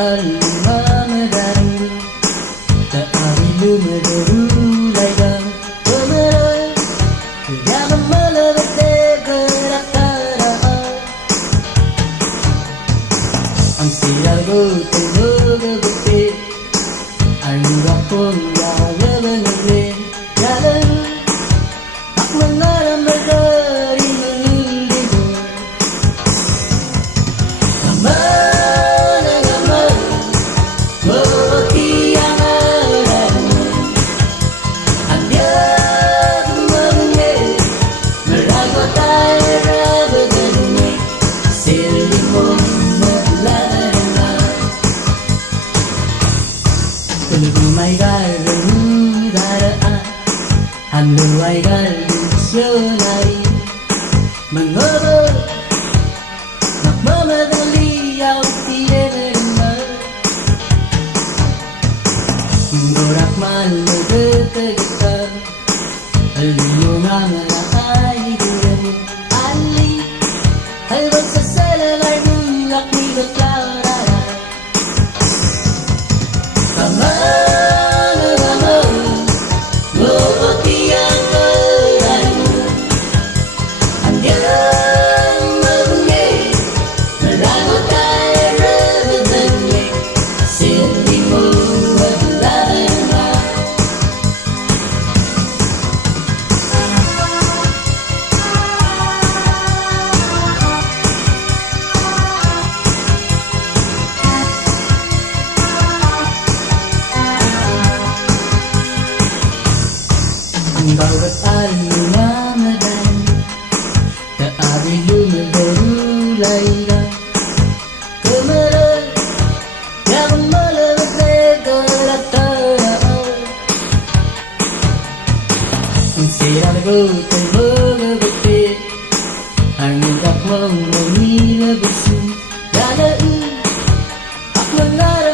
al-Mamadani ta'abilu madaru laidang pemerah dia memelebete gerakara ang sirago telogebete anurapong yawebengle jalan tak mengaram berdari mengulidu Lumay galing daraan Hamluay galing siyonay Mangoro Magmamadali Yaw tiyan na Ngorak malagagagatan Aliyo nga malakay diyan Ali Halwag sa salalay Mulak ni Baklara ang bawat al-Mamadani ta'abilu madaru laidang pemerah yang memelebete gerakara ang sirago telogebete anurapong mengilebesu jalan tak mengaram